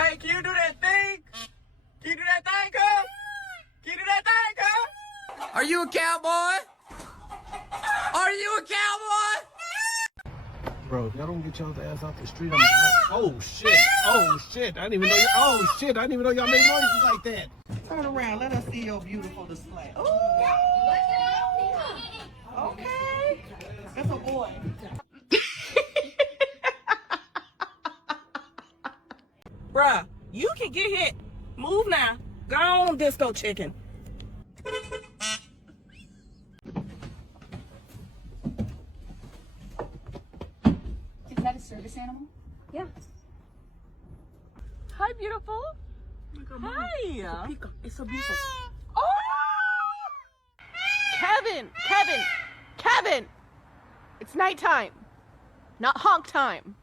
Hey, can you do that thing? Can you do that thing, cuz? Can you do that thing, cuz? Are you a cowboy? Are you a cowboy? Bro, if y'all don't get y'all's ass off the street, I'm oh shit. Oh shit. I didn't even know oh shit. I didn't even know y'all made noises like that. Turn around, let us see your beautiful display. Ooh. Okay. That's a boy. Bruh, you can get hit. Move now. Go on, disco chicken. Is that a service animal? Yeah. Hi, beautiful. Hi. It's a peacock. It's a beautiful. Oh! Kevin! It's nighttime. Not honk time.